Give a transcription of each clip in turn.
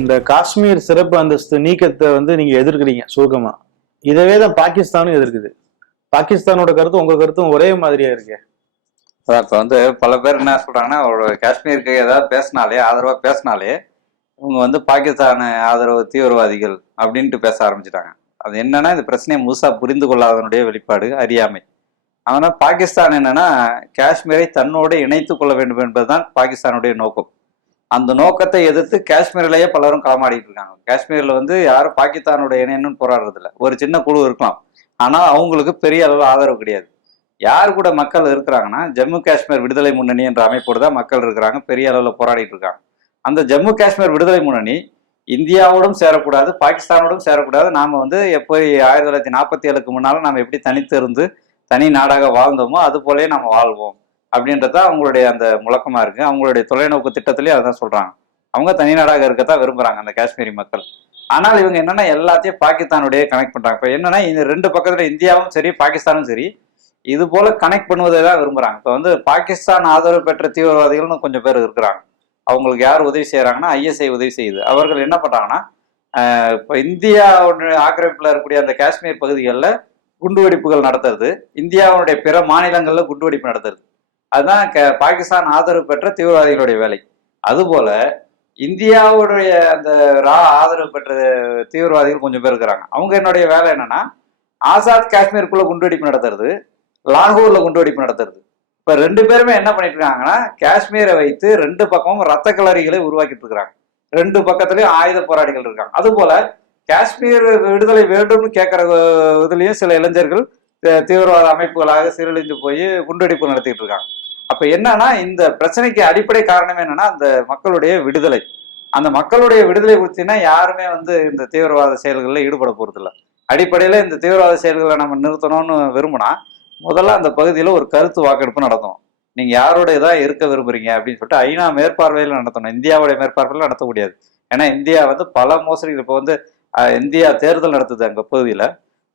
இந்த காஷ்மீர் சிறப்பு அந்தஸ்து நீக்கத்தை வந்து நீங்க எதிர்க்கிறீங்க சுருக்கமா. இதவே தான் பாகிஸ்தானும் எதிர்க்குது. பாகிஸ்தானோட கருத்து உங்க கருத்தும் ஒரே மாதிரியா இருக்கு? அதான் இப்போ வந்து பல பேர் என்ன சொல்றாங்கன்னா அவரோட காஷ்மீருக்கு ஏதாவது பேசினாலே ஆதரவா பேசினாலே இவங்க வந்து பாகிஸ்தான் ஆதரவு தீவிரவாதிகள் அப்படின்ட்டு பேச ஆரம்பிச்சிட்டாங்க. அது என்னன்னா இந்த பிரச்சனையை முழுசா புரிந்து கொள்ளாதனுடைய வெளிப்பாடு அறியாமை. ஆனால் பாகிஸ்தான் என்னன்னா காஷ்மீரை தன்னோடு இணைத்து கொள்ள வேண்டும் என்பதுதான் பாகிஸ்தானுடைய நோக்கம். அந்த நோக்கத்தை எதிர்த்து காஷ்மீர்லயே பலரும் களமாடிட்டு இருக்காங்க. காஷ்மீர்ல வந்து யாரும் பாகிஸ்தானுடைய இணைன்னு போராடுறது ஒரு சின்ன குழு இருக்கலாம். ஆனால் அவங்களுக்கு பெரிய அளவு ஆதரவு கிடையாது. யார் கூட மக்கள் இருக்கிறாங்கன்னா ஜம்மு காஷ்மீர் விடுதலை முன்னணி என்ற அமைப்போடு தான் மக்கள் இருக்கிறாங்க பெரிய அளவில் போராடிட்டு இருக்காங்க. அந்த ஜம்மு காஷ்மீர் விடுதலை முன்னணி இந்தியாவோடும் சேரக்கூடாது பாகிஸ்தானோடும் சேரக்கூடாது. நாம் வந்து எப்போ ஆயிரத்தி தொள்ளாயிரத்தி நாற்பத்தி ஏழுக்கு முன்னால் நாம் எப்படி தனித்து இருந்து தனி நாடாக வாழ்ந்தோமோ அது போலே நம்ம வாழ்வோம். அப்படின்றது தான் அவங்களுடைய அந்த முழக்கமா இருக்கு. அவங்களுடைய தொலைநோக்கு திட்டத்திலேயே அதான் சொல்றாங்க. அவங்க தனி நாடாக இருக்கத்தான் விரும்புறாங்க அந்த காஷ்மீரி மக்கள். ஆனால் இவங்க என்னன்னா எல்லாத்தையும் பாகிஸ்தானுடைய கனெக்ட் பண்றாங்க. இப்போ என்னன்னா இந்த ரெண்டு பக்கத்துல இந்தியாவும் சரி பாகிஸ்தானும் சரி இது போல கனெக்ட் பண்ணுவதை தான் விரும்புறாங்க. இப்போ வந்து பாகிஸ்தான் ஆதரவு பெற்ற தீவிரவாதிகள்னு கொஞ்சம் பேர் இருக்கிறாங்க. அவங்களுக்கு யார் உதவி செய்யறாங்கன்னா ஐஎஸ்ஐ உதவி செய்யுது. அவர்கள் என்ன பண்றாங்கன்னா இப்போ இந்தியாவுடைய ஆக்கிரமிப்பில் இருக்கக்கூடிய அந்த காஷ்மீர் பகுதிகளில் குண்டுவெடிப்புகள் நடத்துறது இந்தியாவுடைய பிற மாநிலங்களில் குண்டுவெடிப்பு நடத்துறது. அதுதான் க- பாகிஸ்தான் ஆதரவு பெற்ற தீவிரவாதிகளுடைய வேலை. அதுபோல இந்தியாவுடைய அந்த ரா ஆதரவு பெற்ற தீவிரவாதிகள் கொஞ்சம் பேர் இருக்கிறாங்க. அவங்க என்னுடைய வேலை என்னன்னா ஆசாத் காஷ்மீருக்குள்ள குண்டுவெடிப்பு நடத்துறது லாகூர்ல குண்டுவெடிப்பு நடத்துறது. இப்ப ரெண்டு பேருமே என்ன பண்ணிட்டு இருக்காங்கன்னா காஷ்மீரை வைத்து ரெண்டு பக்கமும் ரத்த கலரிகளை உருவாக்கிட்டு இருக்கிறாங்க. ரெண்டு பக்கத்துலயும் ஆயுத போராளிகள் இருக்காங்க. அதுபோல காஷ்மீர் விடுதலை வேண்டும்னு கேட்கற இதுலயும் சில இளைஞர்கள் தீவிரவாத அமைப்புகளாக சீரழிந்து போய் குண்டுவெடிப்பு நடத்திட்டு இருக்காங்க. அப்ப என்னன்னா இந்த பிரச்சனைக்கு அடிப்படை காரணம் என்னன்னா அந்த மக்களுடைய விடுதலை. அந்த மக்களுடைய விடுதலை குறிச்சுன்னா யாருமே வந்து இந்த தீவிரவாத செயல்களில் ஈடுபட போறதில்ல. அடிப்படையில இந்த தீவிரவாத செயல்களை நம்ம நிறுத்தணும்னு விரும்பினா முதல்ல அந்த பகுதியில் ஒரு கருத்து வாக்கெடுப்பு நடத்தணும். நீங்க யாரோட இதா இருக்க விரும்புறீங்க அப்படின்னு சொல்லிட்டு ஐநா மேற்பார்வையில் நடத்தணும். இந்தியாவுடைய மேற்பார்வையில் நடத்த முடியாது. ஏன்னா இந்தியா வந்து பல மோசடிகள். இப்போ வந்து இந்தியா தேர்தல் நடத்துது அங்க பகுதியில்.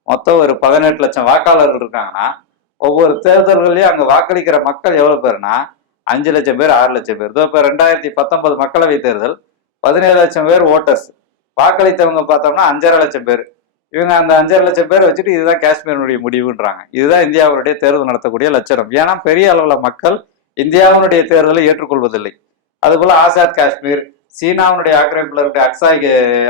மொத்தம் ஒரு பதினெட்டு லட்சம் வாக்காளர்கள் இருக்காங்கன்னா ஒவ்வொரு தேர்தல்கள்லயும் அங்க வாக்களிக்கிற மக்கள் எவ்வளவு பேர்னா அஞ்சு லட்சம் பேர் ஆறு லட்சம் பேர். இதோ இப்போ ரெண்டாயிரத்தி பத்தொன்பது மக்களவை தேர்தல் பதினேழு லட்சம் பேர் ஓட்டர்ஸ். வாக்களித்தவங்க பார்த்தோம்னா அஞ்சரை லட்சம் பேர். இவங்க அந்த அஞ்சரை லட்சம் பேர் வச்சுட்டு இதுதான் காஷ்மீரினுடைய முடிவுன்றாங்க. இதுதான் இந்தியாவுடைய தேர்தல் நடத்தக்கூடிய லட்சணம். ஏன்னா பெரிய அளவுல மக்கள் இந்தியாவினுடைய தேர்தலை ஏற்றுக்கொள்வதில்லை. அதுபோல ஆசாத் காஷ்மீர் சீனாவினுடைய ஆக்கிரமிப்பில் இருக்க அக்சாய்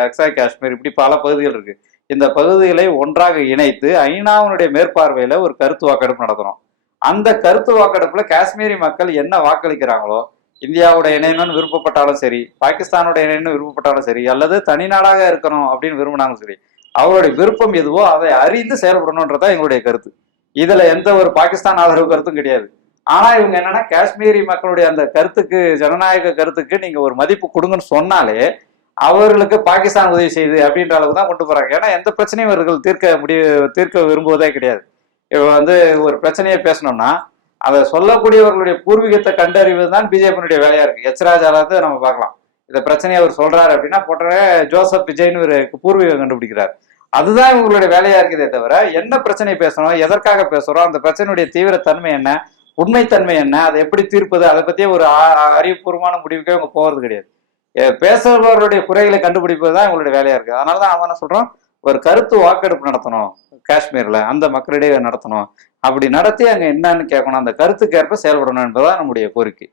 அக்சாய் காஷ்மீர் இப்படி பல பகுதிகள் இருக்கு. இந்த பகுதிகளை ஒன்றாக இணைத்து ஐநாவினுடைய மேற்பார்வையில ஒரு கருத்து வாக்கெடுப்பு நடத்தணும். அந்த கருத்து வாக்கெடுப்புல காஷ்மீரி மக்கள் என்ன வாக்களிக்கிறாங்களோ இந்தியாவோட இணையணும்னு விருப்பப்பட்டாலும் சரி பாகிஸ்தானோட இணையணும் விருப்பப்பட்டாலும் சரி அல்லது தனிநாடாக இருக்கணும் அப்படின்னு விரும்பினாலும் சரி அவருடைய விருப்பம் எதுவோ அதை அறிந்து செயல்படணுன்றதான் எங்களுடைய கருத்து. இதுல எந்த ஒரு பாகிஸ்தான் ஆதரவு கருத்தும் கிடையாது. ஆனா இவங்க என்னன்னா காஷ்மீரி மக்களுடைய அந்த கருத்துக்கு ஜனநாயக கருத்துக்கு நீங்க ஒரு மதிப்பு கொடுங்கன்னு சொன்னாலே அவர்களுக்கு பாகிஸ்தான் உதவி செய்யுது அப்படின்ற அளவுக்கு தான் கொண்டு போறாங்க. ஏன்னா எந்த பிரச்சனையும் இவர்கள் தீர்க்க முடிய தீர்க்க விரும்புவதே கிடையாது. இப்போ வந்து ஒரு பிரச்சனையை பேசணும்னா அதை சொல்லக்கூடியவர்களுடைய பூர்வீகத்தை கண்டறிவது தான் பிஜேபியினுடைய வேலையா இருக்கு. எச் ராஜாலாவது நம்ம பார்க்கலாம். இந்த பிரச்சனையை அவர் சொல்றாரு அப்படின்னா போட்ட ஜோசப் விஜய்னு ஒரு பூர்வீகம் கண்டுபிடிக்கிறார். அதுதான் இவங்களுடைய வேலையா இருக்குதே தவிர என்ன பிரச்சனை பேசணும் எதற்காக பேசுறோம் அந்த பிரச்சனையுடைய தீவிரத்தன்மை என்ன உண்மைத்தன்மை என்ன அதை எப்படி தீர்ப்பது அதை பத்தியே ஒரு அறிவுபூர்வமான முடிவுக்கே அவங்க போறது கிடையாது. பேசுபவருடைய குறைகளை கண்டுபிடிப்பது தான் எங்களுடைய வேலையா இருக்கு. அதனால தான் அவன் என்ன ஒரு கருத்து வாக்கெடுப்பு நடத்தணும். காஷ்மீர்ல அந்த மக்களிடையே நடத்தணும். அப்படி நடத்தி அங்க என்னன்னு கேட்கணும். அந்த கருத்துக்கேற்ப செயல்படணும் என்பதுதான் நம்முடைய கோரிக்கை.